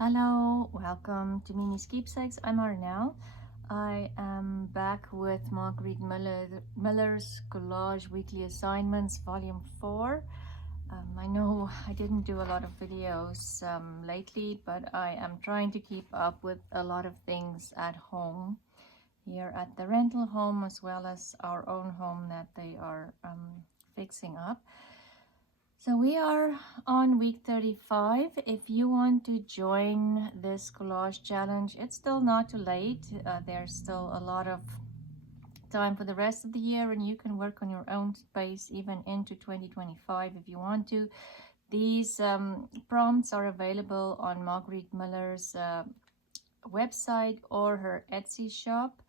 Hello, welcome to Miemie's Keepsakes. I'm Arnell. I am back with Marguerite Miller's Collage Weekly Assignments, Volume 4. I know I didn't do a lot of videos lately, but I am trying to keep up with a lot of things at home, here at the rental home, as well as our own home that they are fixing up. So we are on week 35. If you want to join this collage challenge, it's still not too late. There's still a lot of time for the rest of the year, and you can work on your own space even into 2025 if you want to. These prompts are available on Marguerite Miller's website or her Etsy shop.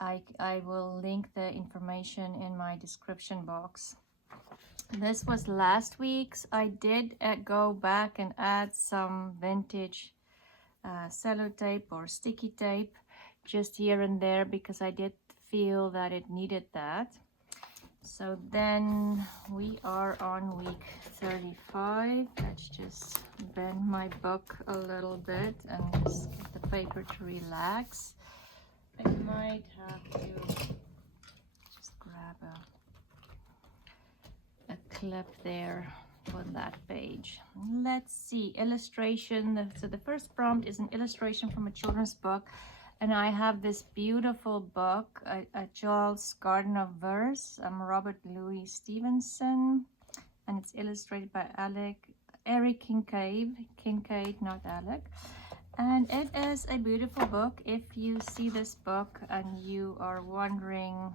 I will link the information in my description box. This was last week's. I did go back and add some vintage sellotape or sticky tape just here and there because I did feel that it needed that. So then we are on week 35. Let's just bend my book a little bit and just get the paper to relax. I might have to just grab a clip there for that page. Let's see, illustration. So the first prompt is an illustration from a children's book, and I have this beautiful book, a Child's Garden of Verse, Robert Louis Stevenson, and it's illustrated by Eric Kincaid, not Alec. And it is a beautiful book. If you see this book and you are wondering,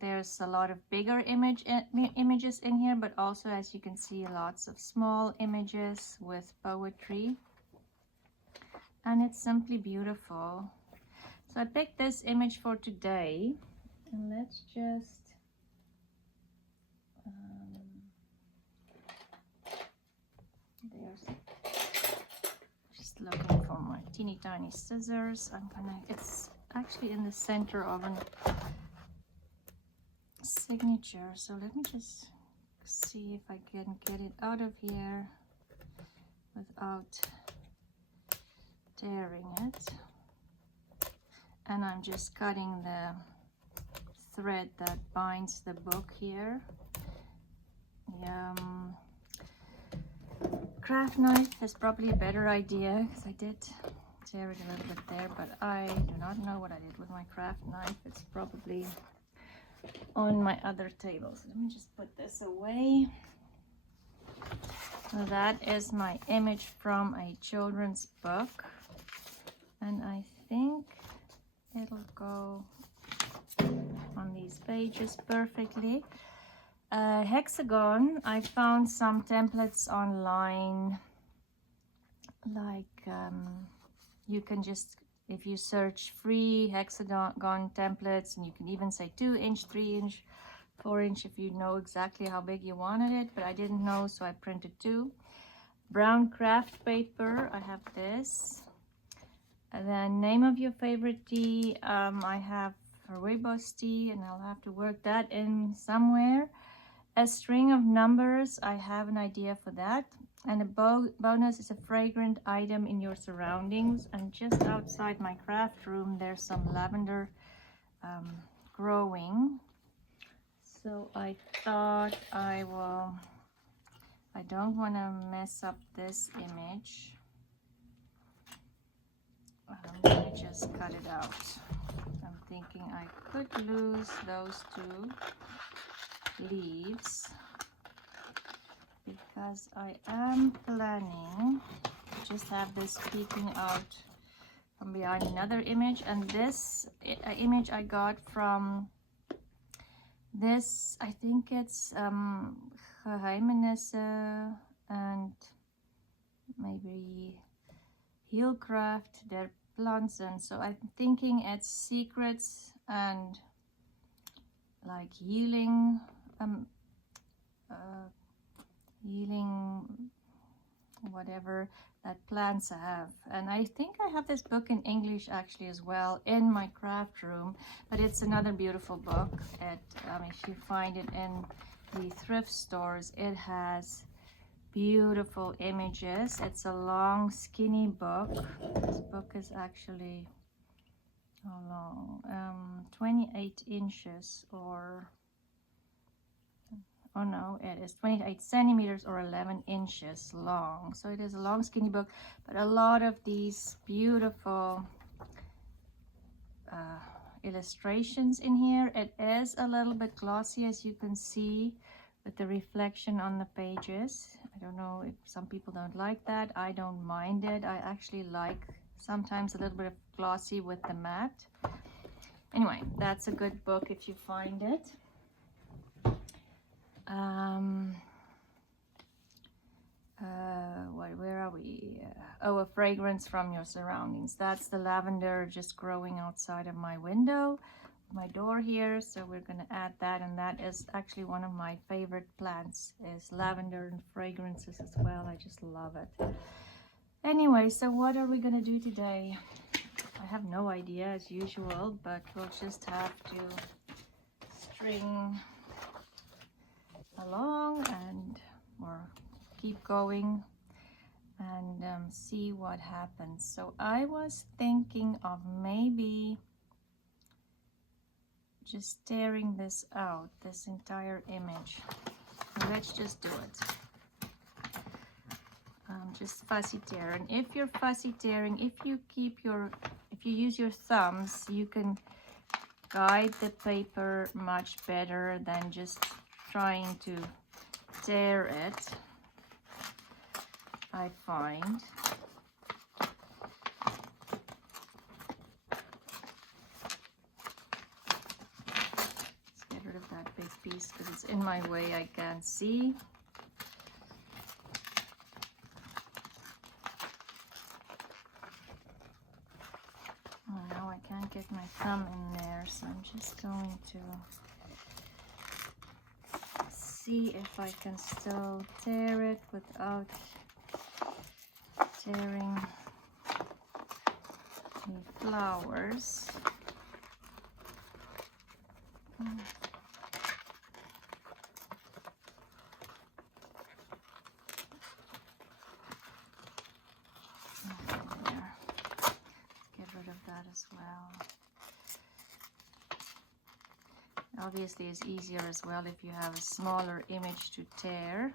there's a lot of bigger images in here, but also, as you can see, lots of small images with poetry, and it's simply beautiful. So I picked this image for today, and let's just just looking for my teeny tiny scissors. It's actually in the center of an signature, so let me just see if I can get it out of here without tearing it. And I'm just cutting the thread that binds the book here. Craft knife is probably a better idea because I did tear it a little bit there, but I do not know what I did with my craft knife. It's probably on my other table. So let me just put this away. So that is my image from a children's book, and I think it'll go on these pages perfectly. Hexagon, I found some templates online, like you can just, if you search free hexagon templates, and you can even say 2-inch, 3-inch, 4-inch if you know exactly how big you wanted it, but I didn't know, so I printed 2. Brown craft paper, I have this. And then name of your favorite tea, I have rooibos tea, and I'll have to work that in somewhere. A string of numbers, I have an idea for that. And a bonus is a fragrant item in your surroundings. And just outside my craft room, there's some lavender growing. So I thought I don't want to mess up this image. Let me just cut it out. I'm thinking I could lose those 2 leaves because I am planning to just have this peeking out from behind another image. And this image I got from this, I think it's Geheimnisse and maybe Heelcraft, their plants, and so I'm thinking it's secrets and like healing whatever that plants have. And I think I have this book in English actually as well in my craft room, but it's another beautiful book. If you find it in the thrift stores, it has beautiful images. It's a long, skinny book. This book is actually how long? 28 inches, or oh no, it is 28 centimeters or 11 inches long. So it is a long, skinny book, but a lot of these beautiful illustrations in here. It is a little bit glossy, as you can see, with the reflection on the pages. I don't know if some people don't like that. I don't mind it. I actually like sometimes a little bit of glossy with the matte. Anyway, that's a good book if you find it. Where are we? Oh, a fragrance from your surroundings. That's the lavender just growing outside of my window, my door here. So we're going to add that, and that is actually one of my favorite plants, is lavender and fragrances as well. I just love it. Anyway, so what are we going to do today? I have no idea as usual, but we'll just have to string along and or keep going and see what happens. So I was thinking of maybe just tearing this out, this entire image. Let's just do it. Just fussy tear. And if you're fussy tearing, if you use your thumbs, you can guide the paper much better than just trying to tear it, I find. Let's get rid of that big piece because it's in my way. I can't see. Oh, now I can't get my thumb in there, so I'm just going to see if I can still tear it without tearing the flowers. There. Get rid of that as well. Obviously it's easier as well if you have a smaller image to tear.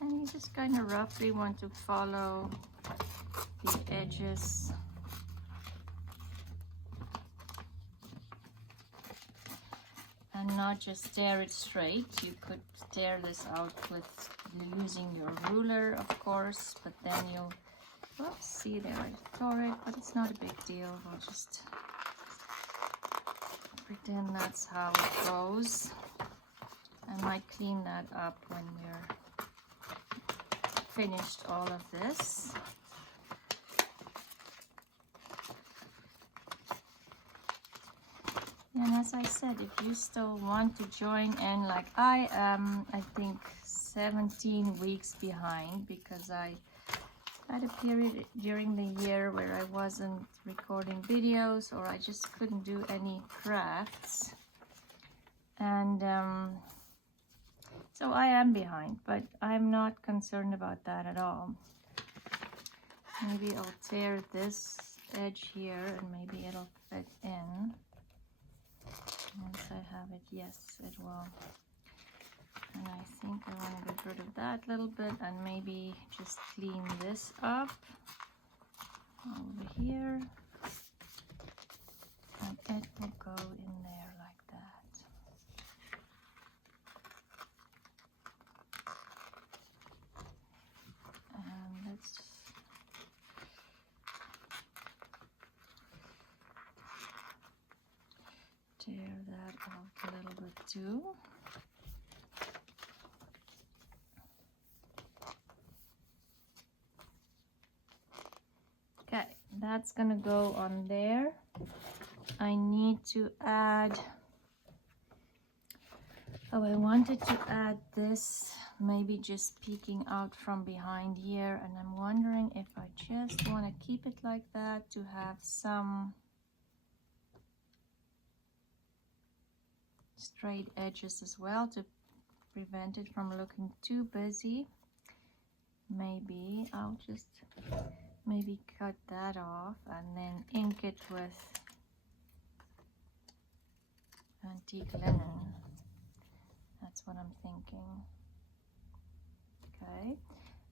And you just kind of roughly want to follow the edges. And not just tear it straight. You could tear this out with using your ruler, of course, but then you'll, whoops, see there, I tore it, but it's not a big deal. We'll just pretend that's how it goes. I might clean that up when we're finished all of this. And as I said, if you still want to join in, like I am, I think 17 weeks behind, because I had a period during the year where I wasn't recording videos, or I just couldn't do any crafts. And so I am behind, but I'm not concerned about that at all. Maybe I'll tear this edge here and maybe it'll fit in. Once I have it, yes, it will. And I think I want to get rid of that little bit and maybe just clean this up over here. And it will go in there like that. And let's tear that out a little bit too. Okay, that's gonna go on there. I need to add, oh, I wanted to add this, maybe just peeking out from behind here, and I'm wondering if I just want to keep it like that to have some straight edges as well to prevent it from looking too busy. Maybe I'll just maybe cut that off and then ink it with antique linen. That's what I'm thinking. Okay,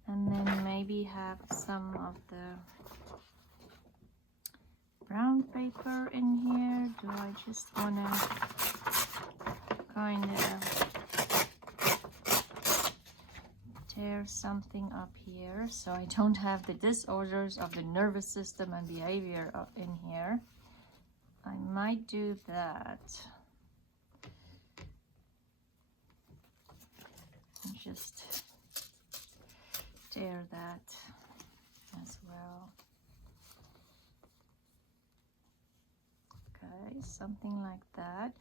and then maybe have some of the brown paper in here. Do I just want to kind of tear something up here so I don't have the disorders of the nervous system and behavior in here? I might do that. And just tear that as well. Okay, something like that.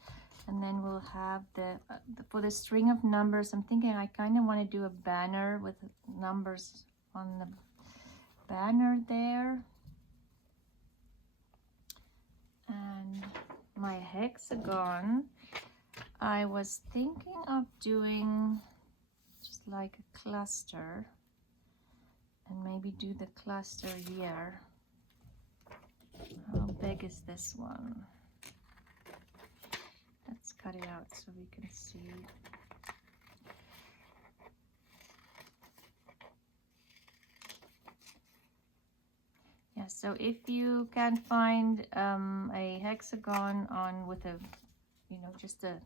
And then we'll have for the string of numbers, I'm thinking I kind of want to do a banner with numbers on the banner there. And my hexagon, I was thinking of doing just like a cluster, and maybe do the cluster here. How big is this one? Let's cut it out so we can see. Yeah, so if you can find a hexagon with a, just a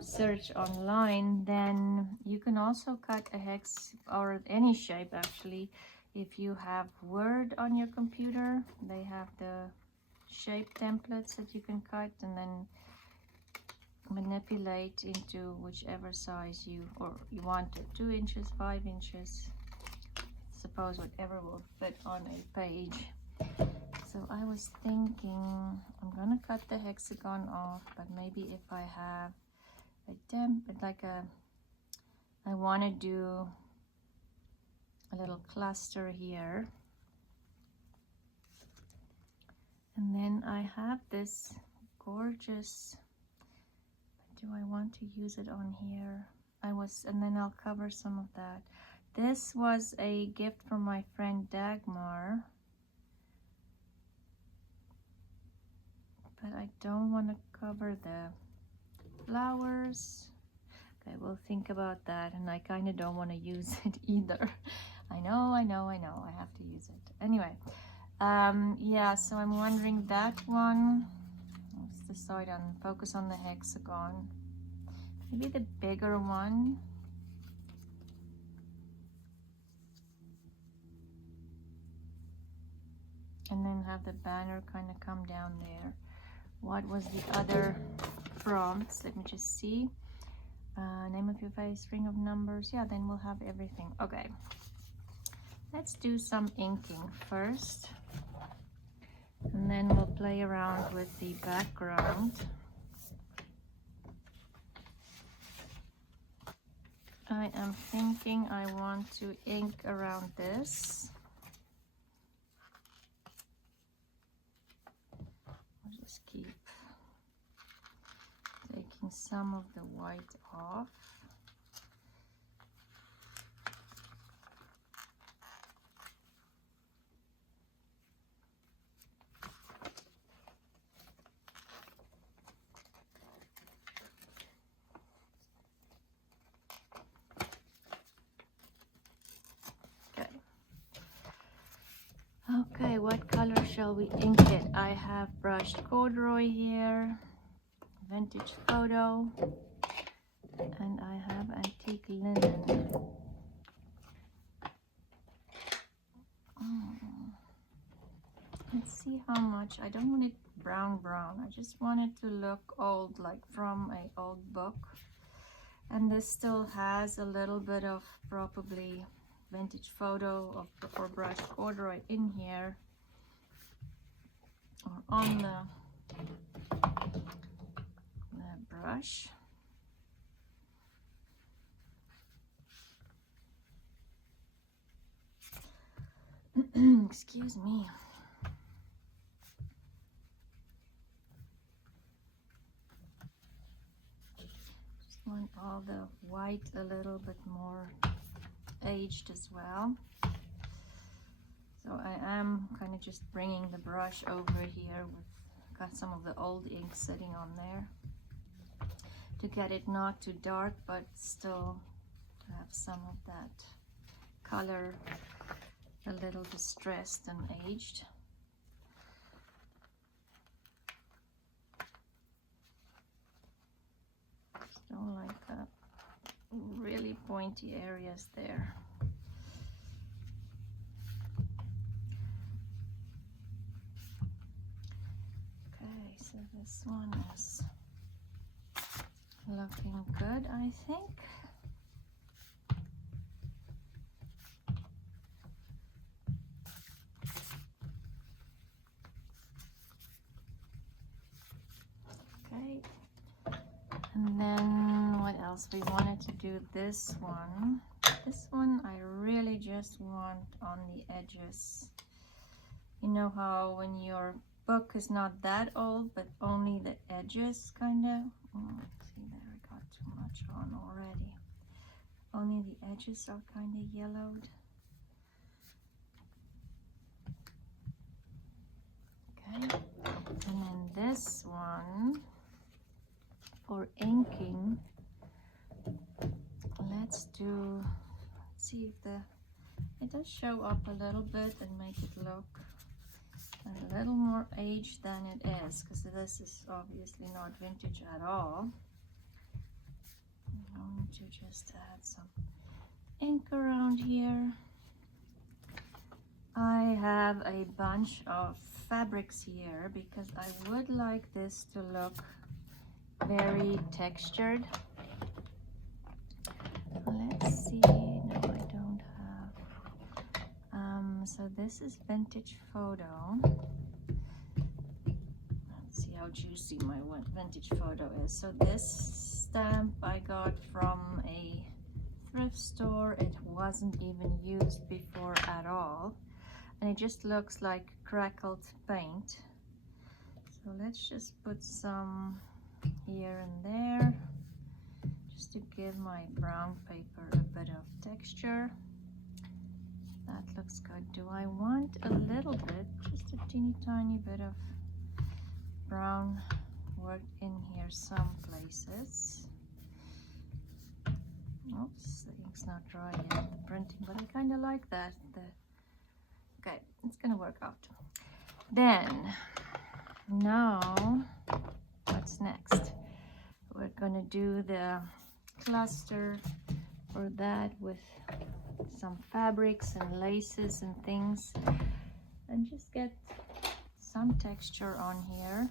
search online, then you can also cut a hex, or any shape actually. If you have Word on your computer, they have the shape templates that you can cut and then manipulate into whichever size you want it. 2 inches, 5 inches, suppose whatever will fit on a page. So I was thinking I'm gonna cut the hexagon off, but maybe if I have I want to do a little cluster here, and then I have this gorgeous, do I want to use it on here? And then I'll cover some of that. This was a gift from my friend Dagmar, but I don't want to cover the flowers. Okay, we'll think about that, and I kind of don't want to use it either. I know, I have to use it. Anyway, yeah, so I'm wondering that one. Let's decide on, focus on the hexagon. Maybe the bigger one. And then have the banner kind of come down there. What was the other prompts? Let me just see. Name of your face, string of numbers. Yeah, then we'll have everything. Okay. Let's do some inking first. And then we'll play around with the background. I am thinking I want to ink around this. I'll just keep taking some of the white off. Okay, what color shall we ink it? I have brushed corduroy here, vintage photo, and I have antique linen. Let's see how much. I don't want it brown. I just want it to look old, like from an old book. And this still has a little bit of probably vintage photo or brushed corduroy in here, or on the brush. Excuse me. want all the white a little bit more aged as well. So I am kind of just bringing the brush over here with, got some of the old ink sitting on there to get it not too dark, but still to have some of that color a little distressed and aged. Still like really pointy areas there. Okay, so this one is looking good, I think. Okay, and then what else? We wanted to do this one. This one I really just want on the edges. You know how when your book is not that old, but only the edges kind of, see there, I got too much on already. Only the edges are kind of yellowed. Okay, and then this one for inking, let's see if it does show up a little bit and make it look a little more aged than it is, because this is obviously not vintage at all. I'm going to just add some ink around here. I have a bunch of fabrics here because I would like this to look very textured. Let's see, no, I don't have. So this is vintage photo. Let's see how juicy my vintage photo is. So this stamp I got from a thrift store. It wasn't even used before at all, and it just looks like crackled paint. So let's just put some here and there just to give my brown paper a bit of texture. That looks good. Do I want a little bit, just a teeny tiny bit of brown work in here some places? Oops, the ink's not dry yet, printing, but I kind of like that. Okay, it's gonna work out. Then, now, what's next? We're gonna do the cluster for that with some fabrics and laces and things, and just get some texture on here.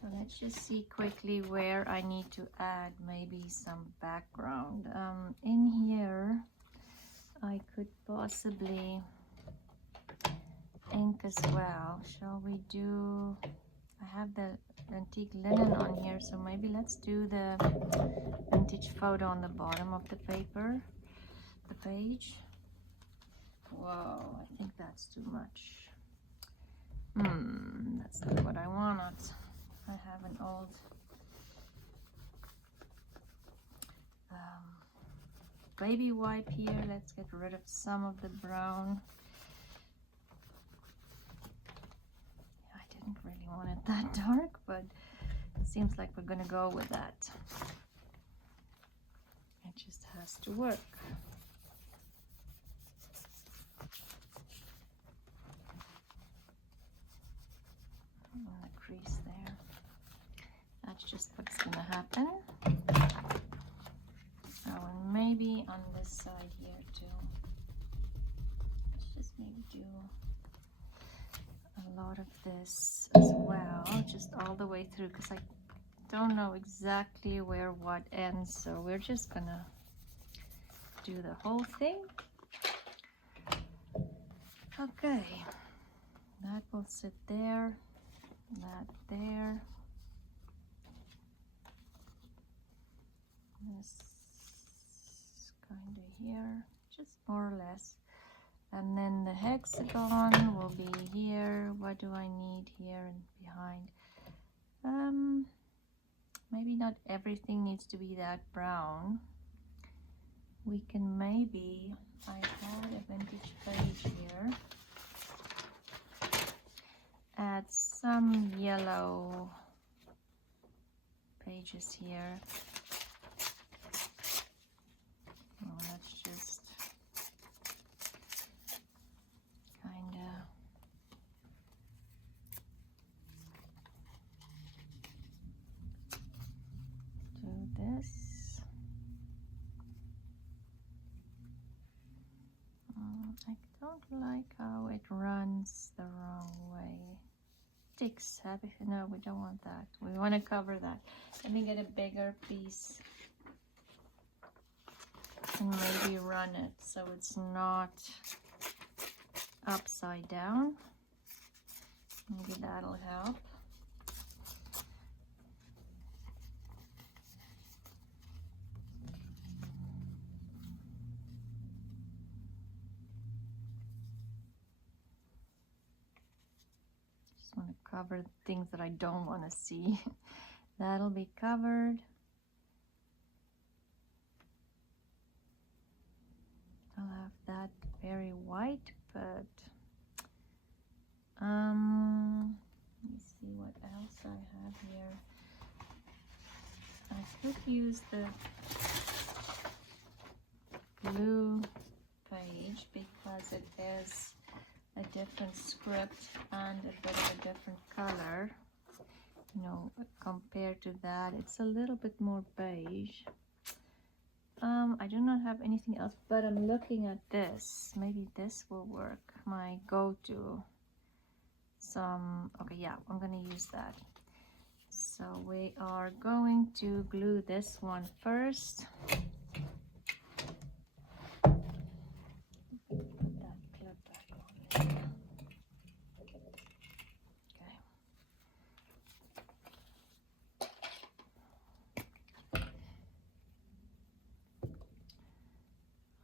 So let's just see quickly where I need to add maybe some background. In here I could possibly ink as well. Shall we do, I have the antique linen on here, so maybe let's do the vintage photo on the bottom of the paper, the page. Whoa, I think that's too much. That's not what I wanted. I have an old baby wipe here. Let's get rid of some of the brown. Yeah, I didn't really want it that dark, but it seems like we're gonna go with that. It just has to work. On the crease there. That's just what's gonna happen. Oh, and maybe on this side here too. Let's just maybe do a lot of this as well, just all the way through, because I don't know exactly where what ends, so we're just gonna do the whole thing. Okay, that will sit there, that there, this kind of here, just more or less. And then the hexagon will be here. What do I need here and behind? Maybe not everything needs to be that brown, we can maybe, I had a vintage page here, add some yellow pages here. Well, let's just kind of do this. I don't like how it runs the wrong way. Sticks, no, we don't want that. We want to cover that. Let me get a bigger piece and maybe run it so it's not upside down. Maybe that'll help. Just want to cover things that I don't want to see. That'll be covered. I'll have that very white, but let me see what else I have here. I could use the blue page because it is a different script and a bit of a different color. You know, compared to that, it's a little bit more beige. I do not have anything else, but I'm looking at this. Maybe this will work. My go-to. Okay, yeah, I'm gonna use that. So we are going to glue this one first. Put that clip back on there.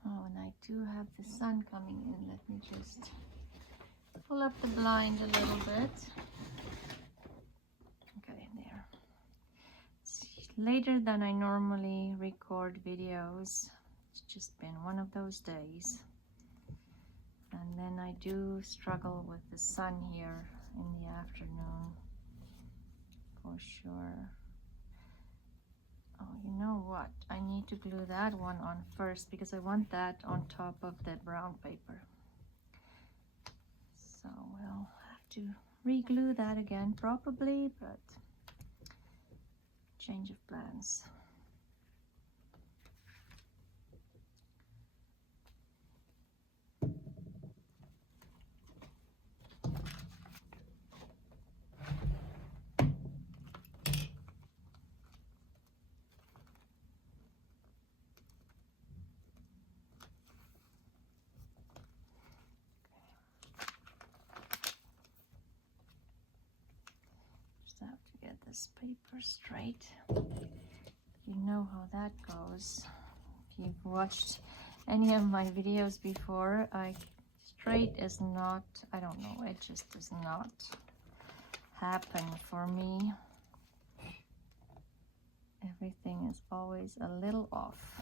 Oh, and I do have the sun coming in. Let me just pull up the blind a little bit. Okay, there. It's later than I normally record videos. It's just been one of those days. And then I do struggle with the sun here in the afternoon, for sure. Oh, you know what? I need to glue that one on first because I want that on top of the brown paper. So we'll have to re-glue that again probably, but change of plans. Have to get this paper straight. You know how that goes. If you've watched any of my videos before, straight is not, I don't know, it just does not happen for me. Everything is always a little off.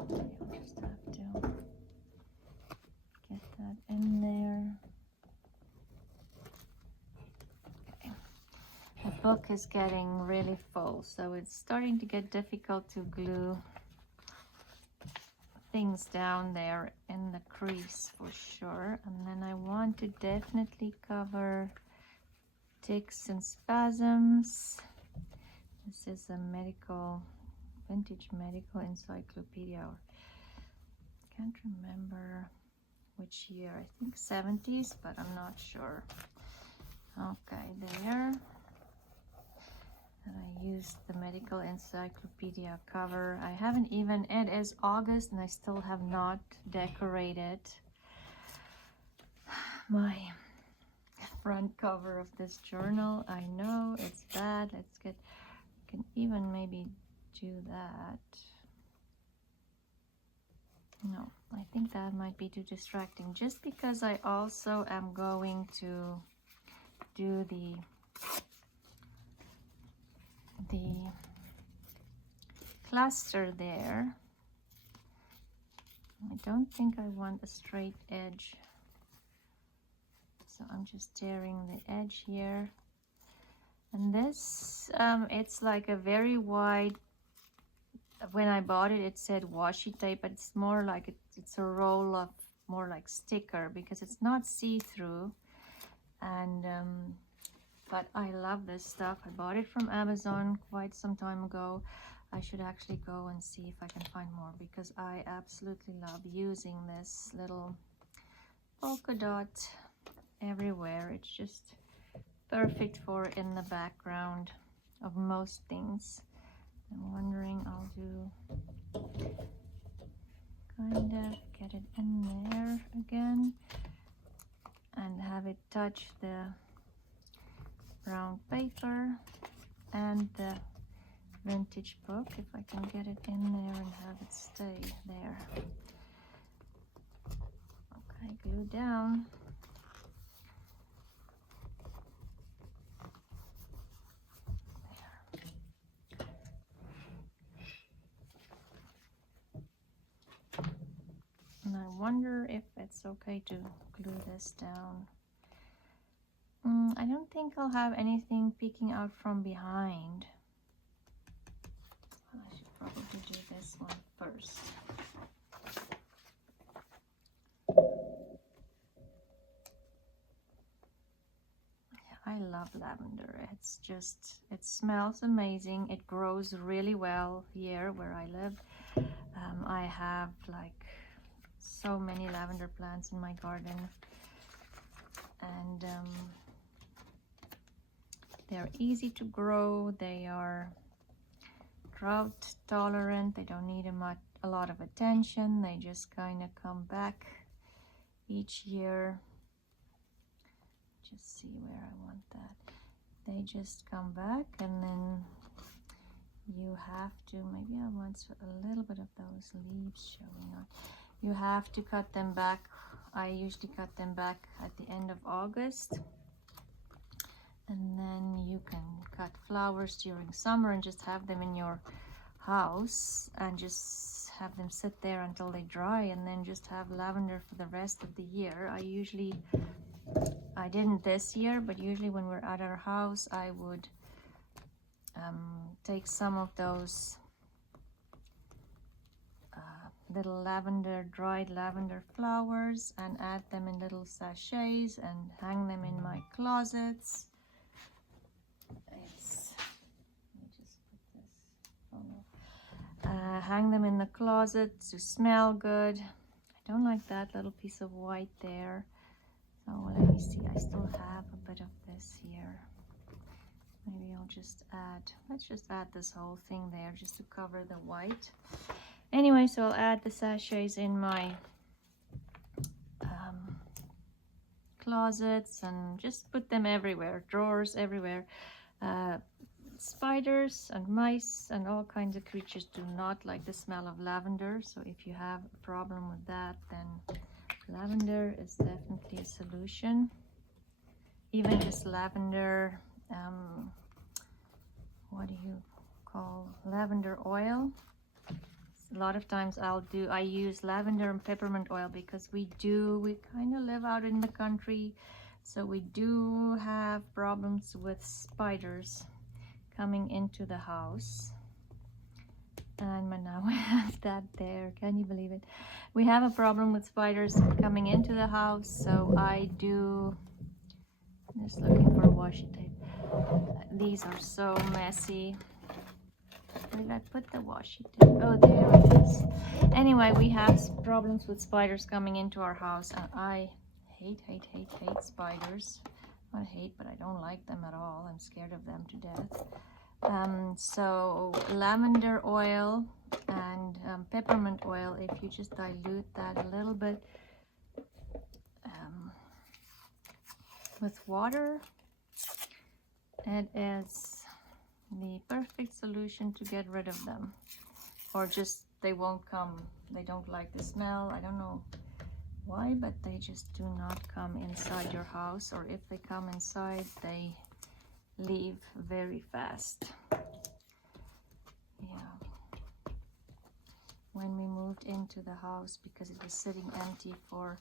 Okay, I'll just have to get that in there. The book is getting really full, so it's starting to get difficult to glue things down there in the crease for sure. And then I want to definitely cover ticks and spasms. This is a vintage medical encyclopedia. I can't remember which year. I think 70s, but I'm not sure. Okay, there. And I used the medical encyclopedia cover. I haven't even, it is August and I still have not decorated my front cover of this journal. I know it's bad. Let's get, I can even maybe do that. No, I think that might be too distracting, just because I also am going to do the the cluster there. I don't think I want a straight edge, so I'm just tearing the edge here. And this, it's like a very wide, when I bought it, it said washi tape, but it's more like it's a roll of more like sticker, because it's not see-through. And but I love this stuff. I bought it from Amazon quite some time ago. I should actually go and see if I can find more, because I absolutely love using this little polka dot everywhere. It's just perfect for in the background of most things. I'm wondering, I'll do kind of get it in there again and have it touch the brown paper and the vintage book, if I can get it in there and have it stay there. Okay, glue down. And I wonder if it's okay to glue this down. I don't think I'll have anything peeking out from behind. I should probably do this one first. I love lavender. It's just, it smells amazing. It grows really well here where I live. I have like so many lavender plants in my garden, and they're easy to grow. They are drought tolerant. They don't need a lot of attention. They just kind of come back each year. Just see where I want that. They just come back, and then you have to, maybe I want a little bit of those leaves showing up. You have to cut them back. I usually cut them back at the end of August. And then you can cut flowers during summer and just have them in your house and just have them sit there until they dry, and then just have lavender for the rest of the year. I didn't this year, but usually when we're at our house, I would take some of those little dried lavender flowers and add them in little sachets and hang them in my closets. Let me just put this, hang them in the closet to smell good. I don't like that little piece of white there. So let me see, I still have a bit of this here. Maybe I'll just let's just add this whole thing there just to cover the white. Anyway, so I'll add the sachets in my closets and just put them everywhere, drawers everywhere. Spiders and mice and all kinds of creatures do not like the smell of lavender. So if you have a problem with that, then lavender is definitely a solution. Even just lavender, what do you call lavender oil? A lot of times I use lavender and peppermint oil, because we kind of live out in the country, so we do have problems with spiders coming into the house. And now we have that there. Can you believe it? We have a problem with spiders coming into the house, so I'm just looking for washi tape. These are so messy. Where did I put the washi tape? Oh, there it is. Anyway, we have problems with spiders coming into our house, and I hate spiders. Not hate, but I don't like them at all. I'm scared of them to death. So lavender oil and peppermint oil, if you just dilute that a little bit with water, it is the perfect solution to get rid of them. Or just, they won't come. They don't like the smell. I don't know why, but they just do not come inside your house. Or if they come inside, they leave very fast. yeah, when we moved into the house, because it was sitting empty for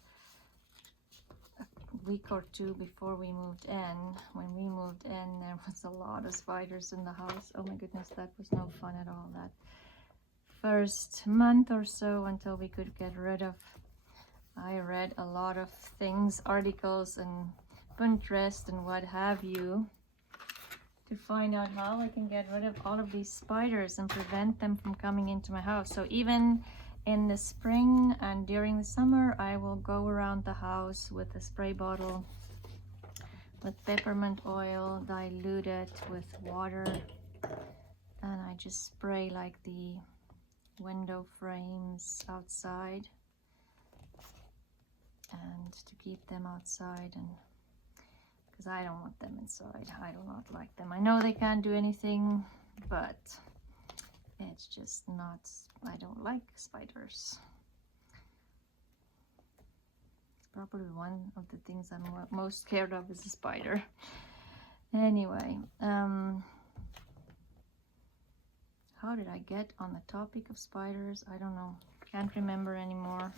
a week or two before we moved in. When we moved in, there was a lot of spiders in the house. Oh my goodness, that was no fun at all. That first month or so, until we could get rid of. I read a lot of things, articles and Pinterest and what have you, to find out how I can get rid of all of these spiders and prevent them from coming into my house. So even in the spring and during the summer, I will go around the house with a spray bottle with peppermint oil, dilute it with water, and I just spray like the window frames outside, and to keep them outside, and because I don't want them inside. I do not like them. I know they can't do anything, but it's just not, I don't like spiders. It's probably one of the things I'm most scared of is a spider. Anyway, how did I get on the topic of spiders? I don't know. Can't remember anymore.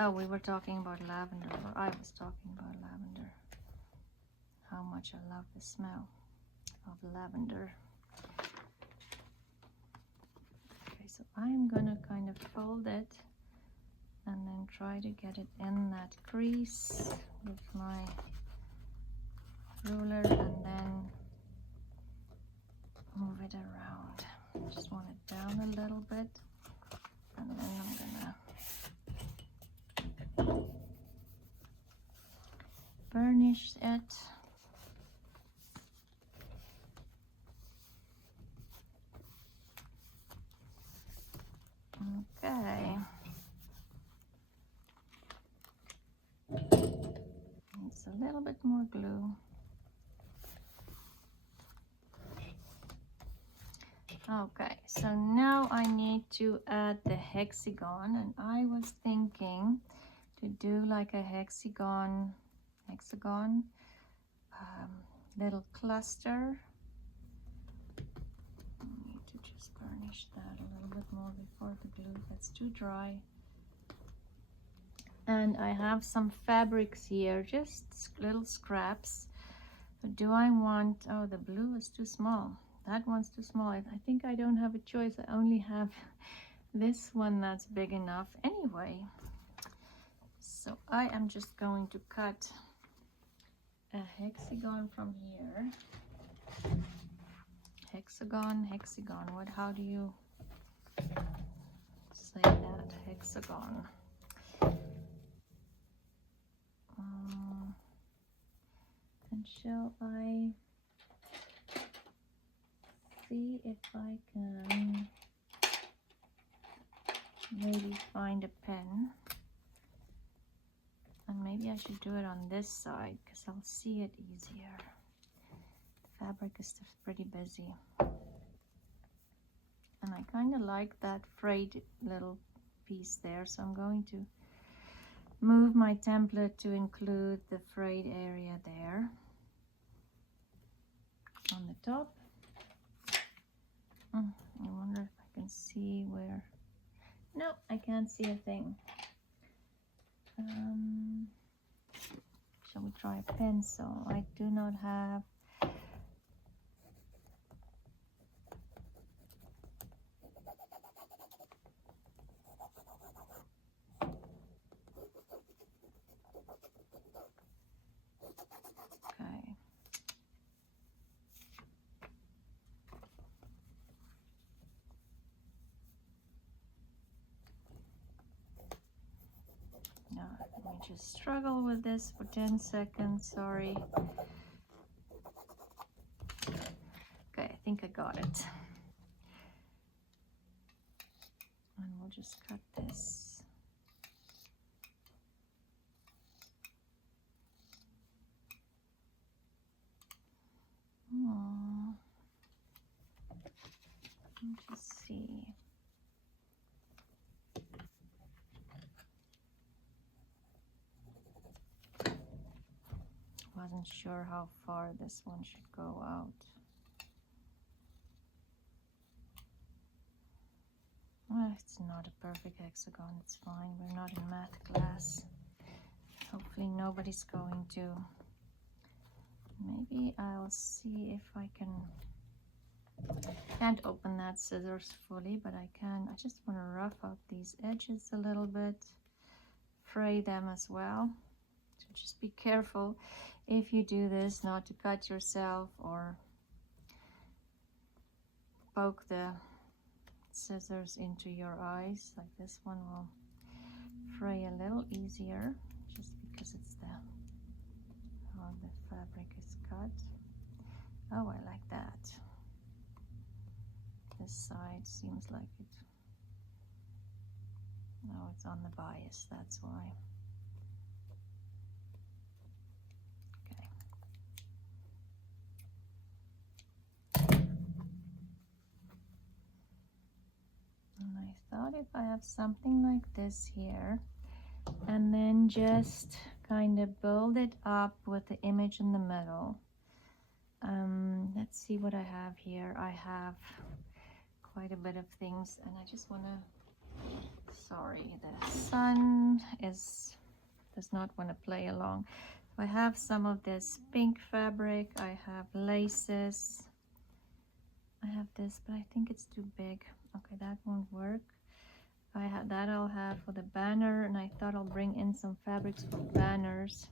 Oh, we were talking about lavender, or I was talking about lavender. How much I love the smell of lavender. Okay, so I'm gonna kind of fold it and then try to get it in that crease with my ruler, and then move it around. Just want it down a little bit, and then I'm gonna burnish it. Okay. It's a little bit more glue. Okay, so now I need to add the hexagon, and I was thinking to do like a hexagon little cluster. I need to just burnish that a little bit more before the glue gets too dry. And I have some fabrics here, just little scraps. But do I want, oh, the blue is too small. That one's too small. I think I don't have a choice. I only have this one that's big enough anyway. So I am just going to cut a hexagon from here. Hexagon, how do you say that? Hexagon. And shall I see if I can maybe find a pen? And maybe I should do it on this side because I'll see it easier. The fabric is still pretty busy. And I kind of like that frayed little piece there, so I'm going to move my template to include the frayed area there on the top. I wonder if I can see where. No, I can't see a thing. Shall we try a pencil? I do not have. Okay. Now, let me just struggle with this for 10 seconds, sorry. Okay, I think I got it. And we'll just cut this. Let's just see. Wasn't sure how far this one should go out. Well, it's not a perfect hexagon, it's fine. We're not in math class. Hopefully nobody's going to. Maybe I'll see if I can. Can't open that scissors fully, but I can. I just want to rough out these edges a little bit, fray them as well. So just be careful if you do this not to cut yourself or poke the scissors into your eyes. Like this one will fray a little easier just because it's how the fabric is cut. Oh, I like that. This side seems like it. No, it's on the bias, that's why. Okay. And I thought if I have something like this here, and then just kind of build it up with the image in the middle. Let's see what I have here. I have quite a bit of things, and I just want to, sorry, the sun does not want to play along. I have some of this pink fabric, I have laces, I have this, but I think it's too big. Okay, that won't work. I have that, I'll have for the banner, and I thought I'll bring in some fabrics for banners.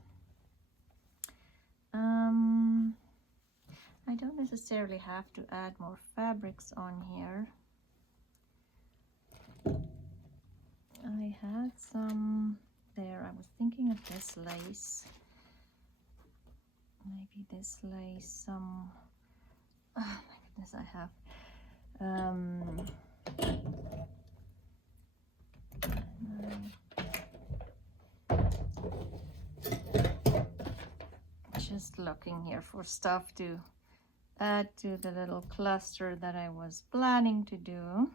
I don't necessarily have to add more fabrics on here. I had some there. I was thinking of this lace. Maybe this lace, some, oh my goodness, I have just looking here for stuff to add to the little cluster that I was planning to do.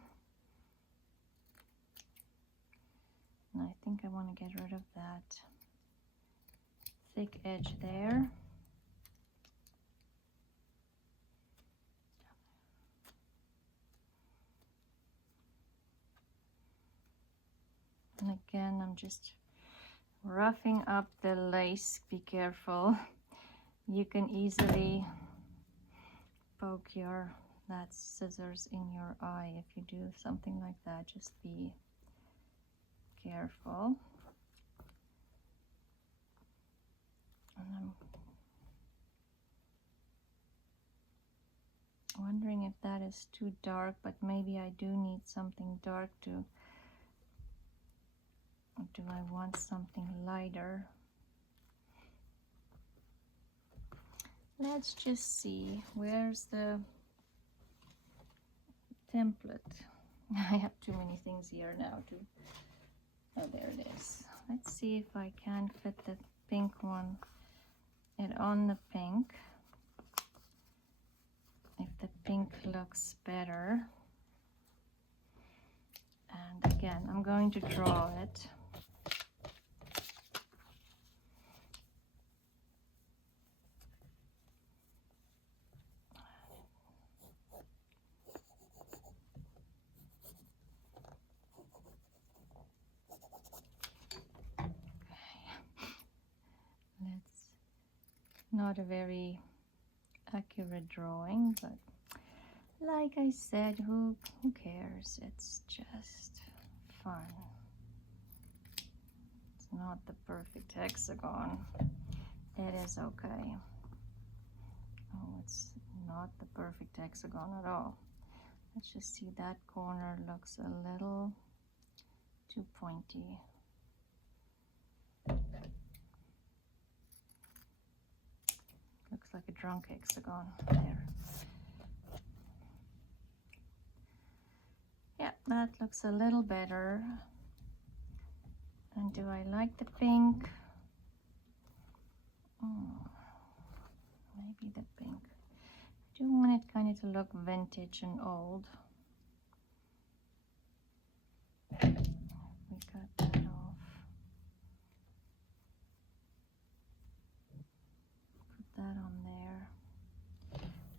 And I think I want to get rid of that thick edge there. And again, I'm just roughing up the lace. Be careful. You can easily poke that scissors in your eye if you do something like that. Just be careful. And I'm wondering if that is too dark, but maybe I do need something dark to, or do I want something lighter? Let's just see, where's the template? I have too many things here now to, oh, there it is. Let's see if I can fit the pink one on the pink. If the pink looks better. And again, I'm going to draw it. Not a very accurate drawing, but like I said, who cares? It's just fun. It's not the perfect hexagon. It is okay. Oh, it's not the perfect hexagon at all. Let's just see, that corner looks a little too pointy. Looks like a drunk hexagon there. Yeah, that looks a little better. And do I like the pink? Maybe the pink. I do want it kind of to look vintage and old. We got that off. Put that on there.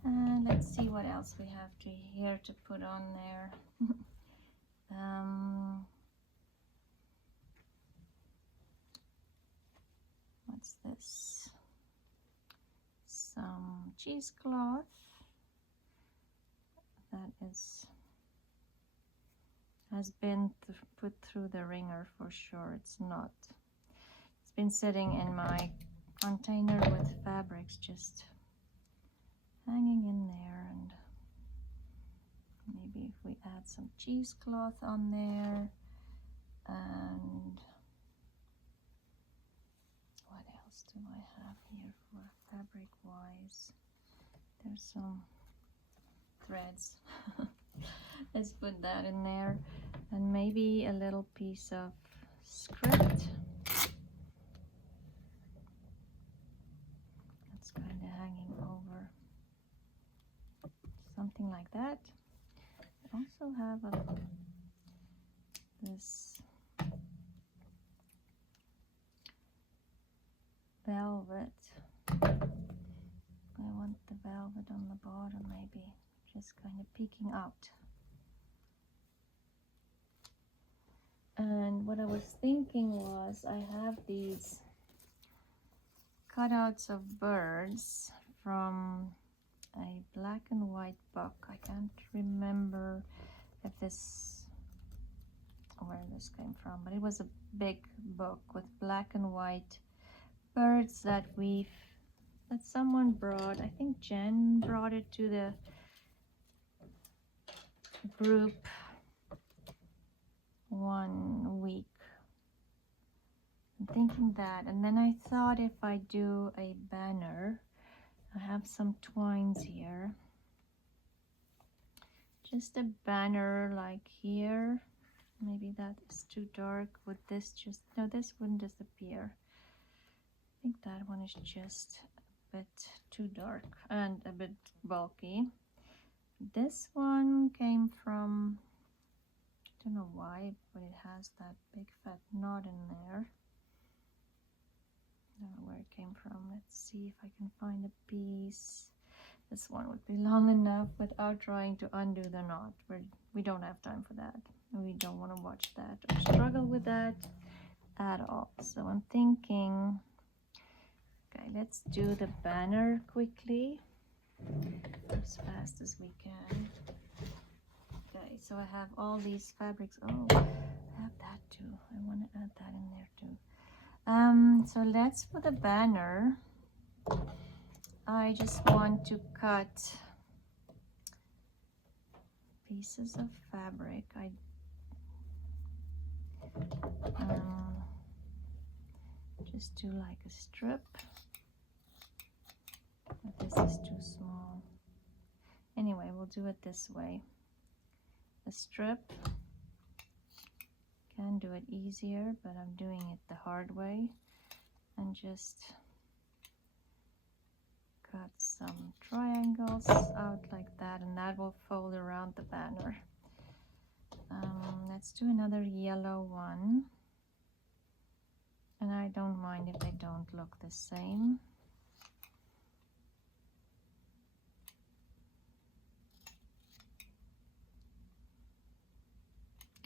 And let's see what else we have here to put on there. What's this? Some cheesecloth that has been put through the wringer for sure. It's not. It's been sitting in my container with fabrics just hanging in there, and maybe if we add some cheesecloth on there, and what else do I have here for fabric wise? There's some threads. Let's put that in there, and maybe a little piece of script. That's kind of hanging over, something like that. I also have this velvet. I want the velvet on the bottom, maybe just kind of peeking out. And what I was thinking was, I have these cutouts of birds from a black and white book. I can't remember if where this came from, but it was a big book with black and white birds that someone brought. I think Jen brought it to the group one week. I'm thinking that, and then I thought if I do a banner, I have some twines here, just a banner like here. Maybe that is too dark. Would this just, no, this wouldn't disappear. I think that one is just a bit too dark and a bit bulky. This one came from, I don't know why, but it has that big fat knot in there. I don't know where it came from. Let's see if I can find a piece. This one would be long enough without trying to undo the knot. We don't have time for that. We don't want to watch that or struggle with that at all. So I'm thinking, okay, let's do the banner quickly, as fast as we can. Okay, so I have all these fabrics. Oh, I have that too. I want to add that in there too. So let's, for the banner, I just want to cut pieces of fabric. Just do like a strip, but this is too small. Anyway, we'll do it this way. A strip. Can do it easier, but I'm doing it the hard way, and just cut some triangles out like that, and that will fold around the banner. Let's do another yellow one, and I don't mind if they don't look the same.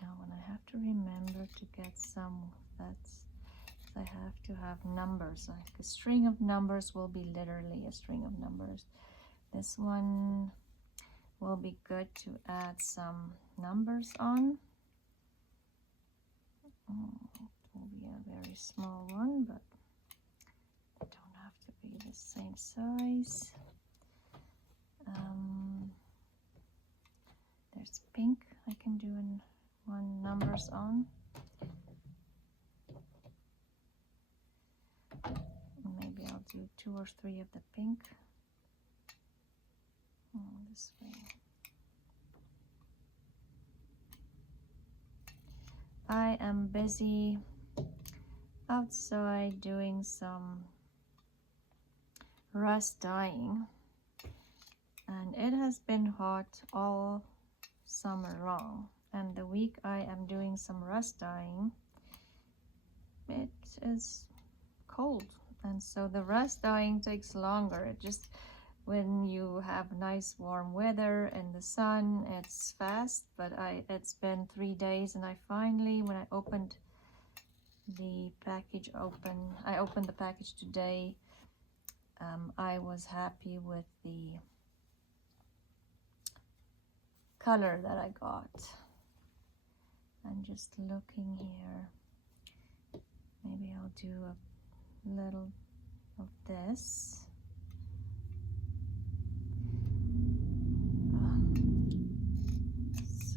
Oh, and I have to remember to get some, I have to have numbers, like a string of numbers will be literally a string of numbers. This one will be good to add some numbers on. It will be a very small one, but they don't have to be the same size. There's pink I can do in one numbers on. Maybe I'll do 2 or 3 of the pink. This way. I am busy outside doing some rust dyeing, and it has been hot all summer long, and the week I am doing some rust dyeing, it is cold, and so the rust dyeing takes longer. It just when you have nice warm weather and the sun, it's fast, but it's been 3 days, and I finally, when I opened the package I opened the package today, I was happy with the color that I got. I'm just looking here. Maybe I'll do a little of this.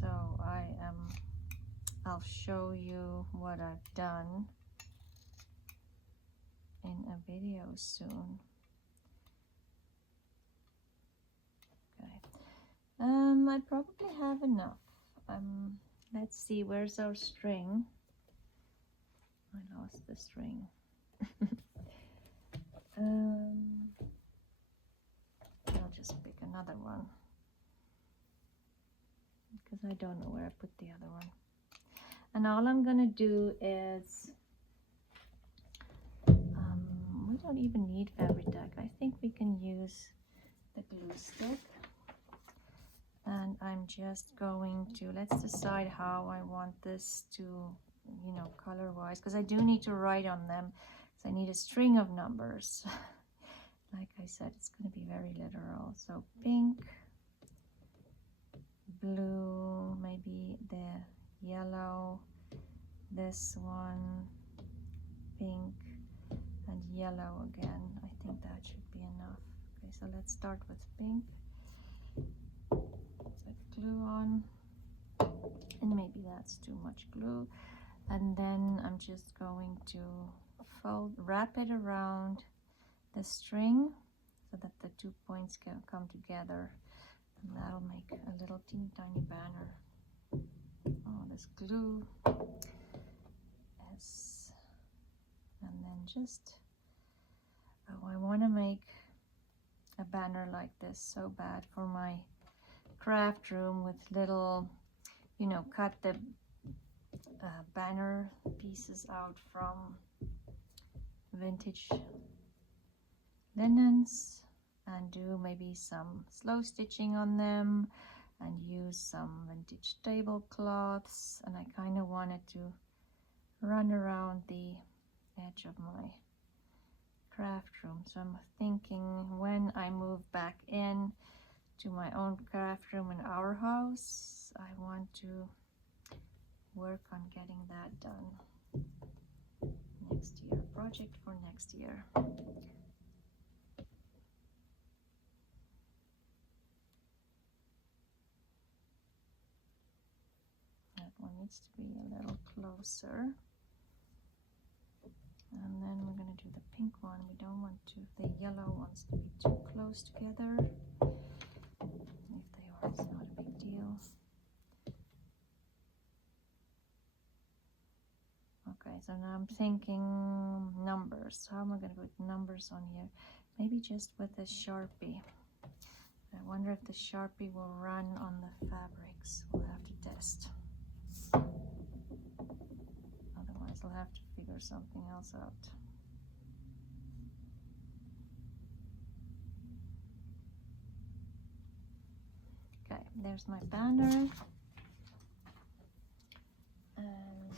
So I'll show you what I've done in a video soon. Okay. I probably have enough. Let's see, where's our string? I lost the string. I'll just pick another one because I don't know where I put the other one. And all I'm gonna do is, we don't even need fabric tack. I think we can use the glue stick. And I'm just going to, let's decide how I want this to, you know, color-wise, because I do need to write on them. So I need a string of numbers. Like I said, it's going to be very literal. So pink, blue, maybe the yellow, this one, pink, and yellow again. I think that should be enough. Okay, so let's start with pink. Glue on, and maybe that's too much glue, and then I'm just going to wrap it around the string so that the 2 points can come together, and that'll make a little teeny tiny banner. Oh, this glue is, and then just, oh, I want to make a banner like this so bad for my craft room with little, you know, cut the banner pieces out from vintage linens and do maybe some slow stitching on them and use some vintage tablecloths. And I kind of wanted to run around the edge of my craft room. So I'm thinking when I move back in to my own craft room in our house, I want to work on getting that done next year. Project for next year. That one needs to be a little closer. And then we're going to do the pink one. We don't want the yellow ones to be too close together. If they are, it's not a big deal. Okay, so now I'm thinking numbers. How am I going to put numbers on here? Maybe just with a Sharpie. I wonder if the Sharpie will run on the fabrics. We'll have to test. Otherwise, I'll have to figure something else out. Okay, there's my banner. And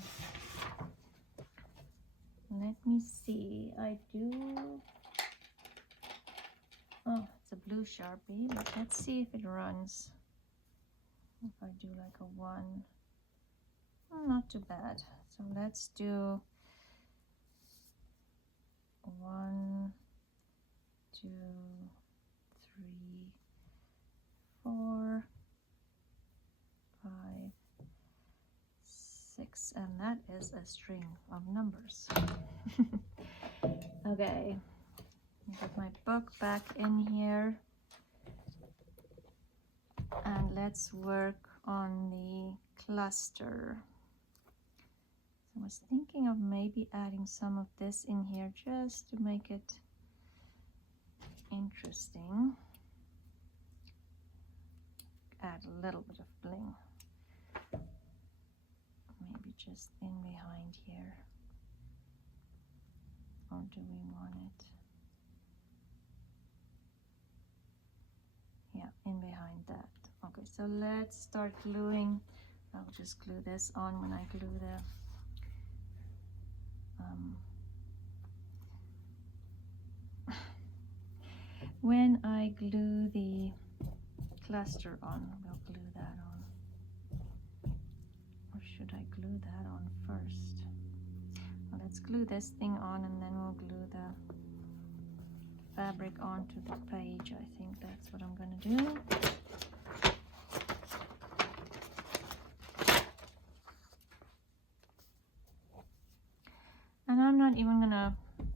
let me see, I do, oh, it's a blue Sharpie, but let's see if it runs. If I do like a 1, not too bad. So let's do 1, 2, 3, 4, 5, 6, and that is a string of numbers. Okay, put my book back in here, and let's work on the cluster. So I was thinking of maybe adding some of this in here just to make it interesting. Add a little bit of bling. Maybe just in behind here. Or do we want it? in behind that. Okay, so let's start gluing. I'll just glue this on when I glue the when I glue the cluster on. We'll glue that on. Or should I glue that on first? Well, let's glue this thing on and then we'll glue the fabric onto the page. I think that's what I'm going to do. And I'm not even going to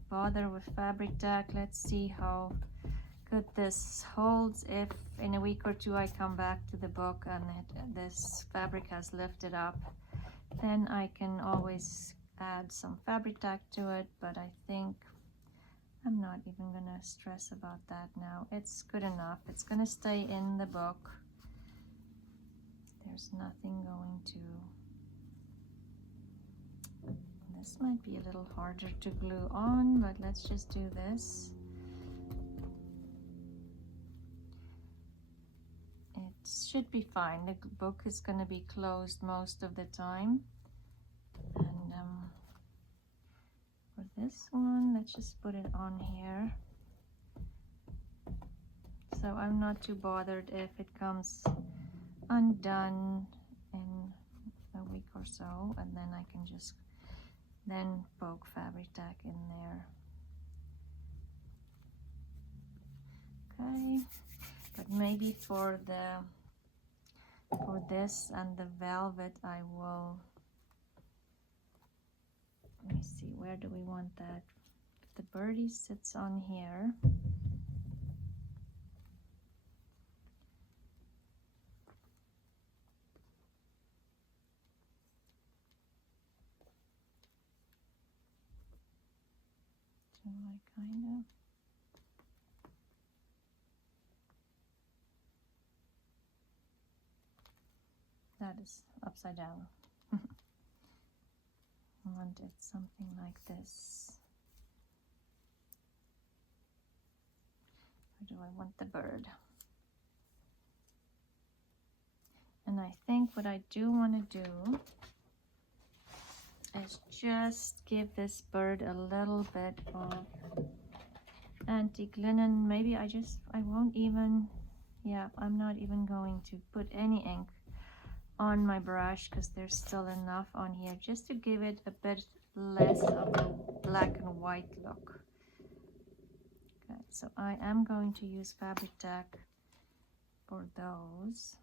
bother with fabric tack. Let's see how good this holds. If in a week or two I come back to the book and this fabric has lifted up, then I can always add some fabric tack to it, but I think I'm not even gonna stress about that now. It's good enough. It's gonna stay in the book. There's nothing going to... This might be a little harder to glue on, but let's just do this. It should be fine. The book is going to be closed most of the time. And for this one, let's just put it on here. So I'm not too bothered if it comes undone in a week or so, and then I can just then poke fabric tack in there. Okay, but maybe for this and the velvet I will, let me see, where do we want that? If the birdie sits on here, do I kind of, that is upside down. I want it something like this. Or do I want the bird? And I think what I do want to do is just give this bird a little bit of antique linen. Maybe I won't even, yeah, I'm not even going to put any ink on my brush because there's still enough on here just to give it a bit less of a black and white look. Okay, so I am going to use fabric tack for those.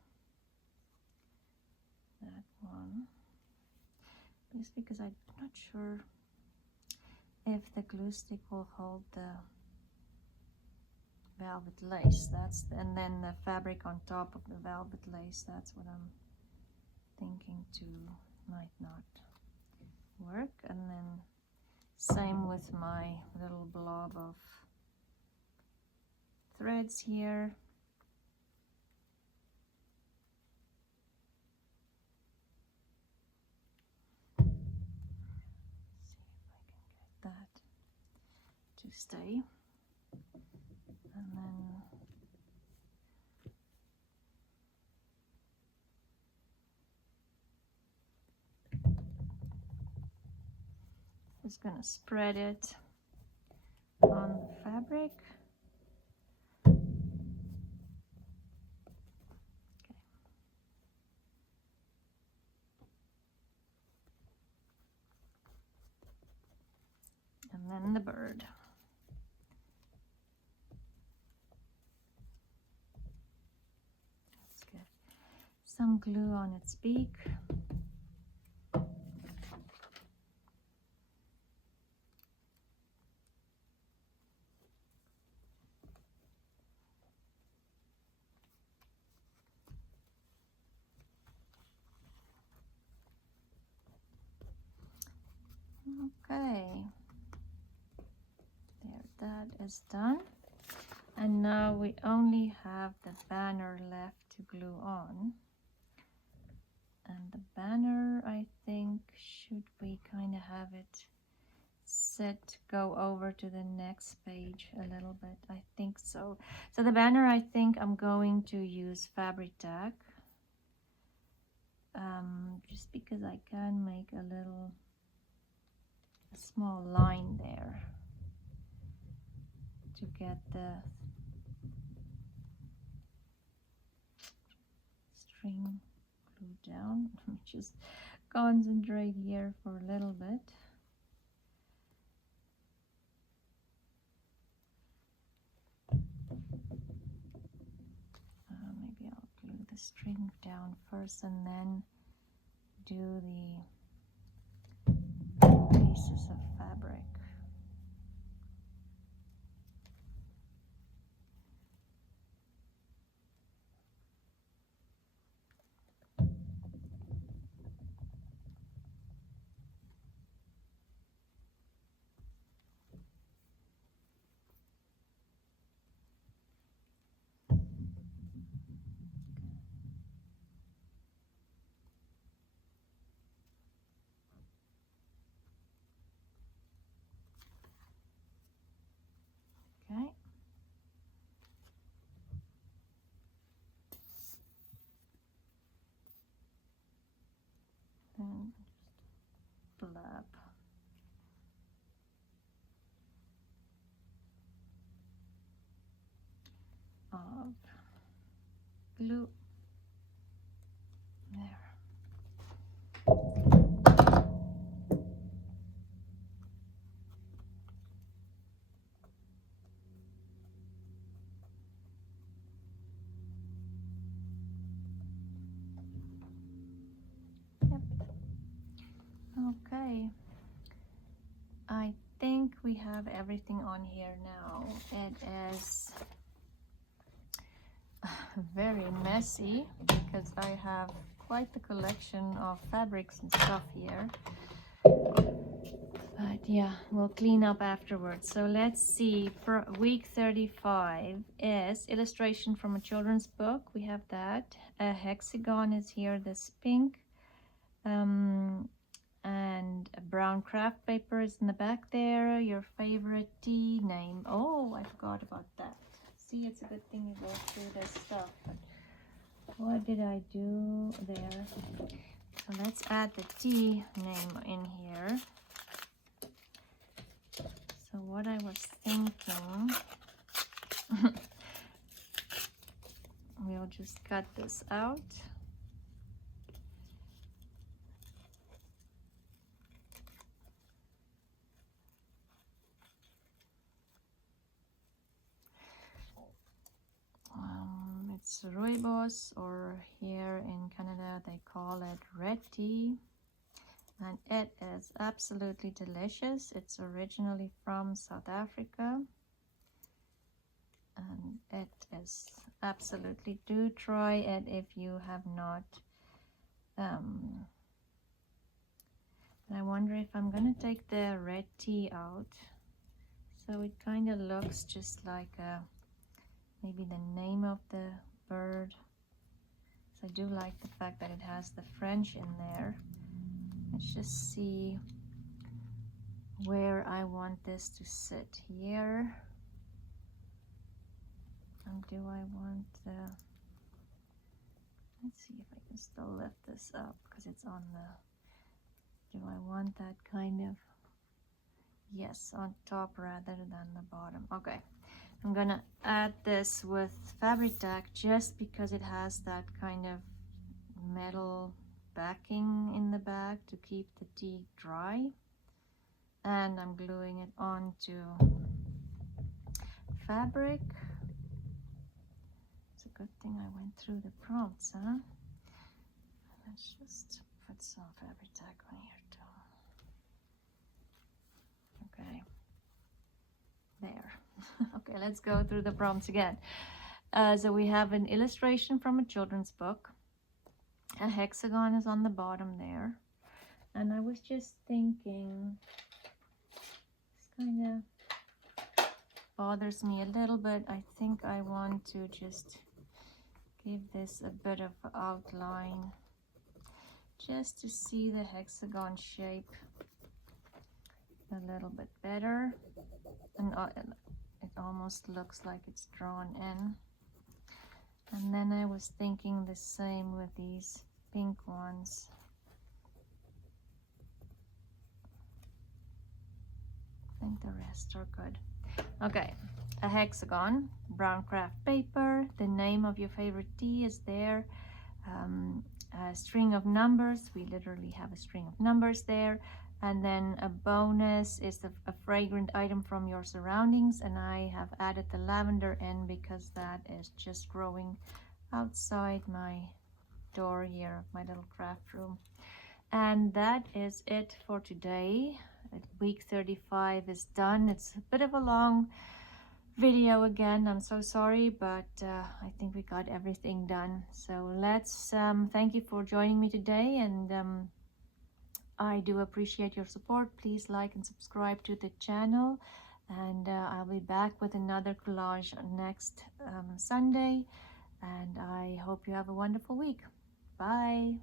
That one. Just because I'm not sure if the glue stick will hold the velvet lace. And then the fabric on top of the velvet lace. That's what I'm thinking too, might not work. And then same with my little blob of threads here. Let's see if I can get that to stay. And then just gonna spread it on the fabric. Okay. And then the bird. Let's get some glue on its beak. Okay, there, that is done. And now we only have the banner left to glue on. And the banner, I think, should we kind of have it go over to the next page a little bit. I think so. So the banner, I think I'm going to use fabric tack, just because I can make a small line there to get the string glued down. Let me just concentrate here for a little bit. Maybe I'll glue the string down first and then do the pieces of fabric. Okay. Then just blab of glue there. Yep. Okay. I think we have everything on here now. It is very messy because I have quite the collection of fabrics and stuff here. But yeah, we'll clean up afterwards. So let's see, for week 35 is illustration from a children's book. We have that. A hexagon is here, this pink. And a brown craft paper is in the back there. Your favorite tea name. Oh, I forgot about that. See, it's a good thing you go through this stuff. But what did I do there? So let's add the tea name in here. So what I was thinking, we'll just cut this out. It's rooibos, or here in Canada they call it red tea, and it is absolutely delicious. It's originally from South Africa, and it is absolutely, do try it if you have not. I wonder if I'm gonna take the red tea out, so it kind of looks just like maybe the name of the bird. So I do like the fact that it has the French in there. Let's just see where I want this to sit here. And do I want the, let's see if I can still lift this up because it's on the, do I want that kind of, yes, on top rather than the bottom. Okay. I'm gonna add this with fabric tack just because it has that kind of metal backing in the back to keep the tea dry, and I'm gluing it onto fabric. It's a good thing I went through the prompts, huh? Let's just put some fabric tack on here too. Okay, there. Okay, let's go through the prompts again. So we have an illustration from a children's book. A hexagon is on the bottom there. And I was just thinking, this kind of bothers me a little bit. I think I want to just give this a bit of outline just to see the hexagon shape a little bit better, and it almost looks like it's drawn in. And then I was thinking the same with these pink ones. I think the rest are good. Okay, a hexagon, brown craft paper, the name of your favorite tea is there, a string of numbers, we literally have a string of numbers there, and then a bonus is a fragrant item from your surroundings, and I have added the lavender in because that is just growing outside my door here of my little craft room. And that is it for today. Week 35 is done. It's a bit of a long video again. I'm so sorry, but I think we got everything done. So let's thank you for joining me today, and I do appreciate your support. Please like and subscribe to the channel, and I'll be back with another collage next Sunday, and I hope you have a wonderful week. Bye.